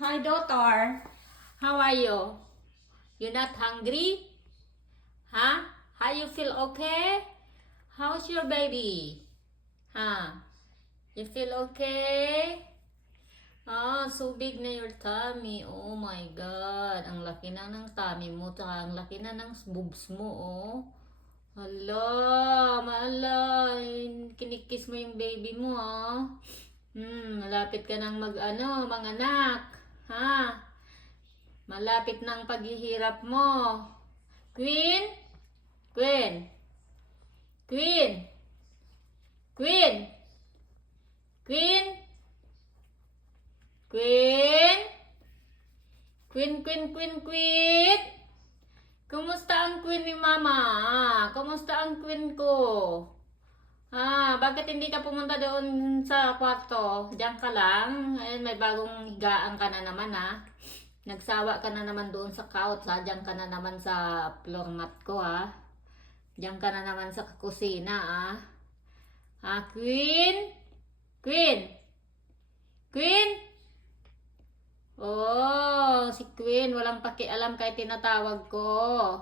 Hi, daughter. How are you? You not hungry? Huh? How you feel okay? How's your baby? Huh? You feel okay? Ah, so big na your tummy. Oh my God. Ang laki na ng tummy mo. Tsaka ang laki na ng boobs mo, oh. Hala, maala. Kinikis mo yung baby mo, oh. Malapit ka nang manganak. Ha? Malapit ng paghihirap mo. Queen? Queen? Queen? Queen? Queen? Queen? Queen, queen, queen, queen? Kumusta ang queen ni mama? Kumusta ang queen ko? Bakit hindi ka pumunta doon sa kwarto? Diyan ka lang. Ayun, may bagong higaan ka na naman, ha? Nagsawa ka na naman doon sa couch, ha? Diyan ka na naman sa floor mat ko, ha? Diyan ka na naman sa kusina, ha? Queen? Queen? Queen? Oh, si Queen, walang pakialam kahit tinatawag ko.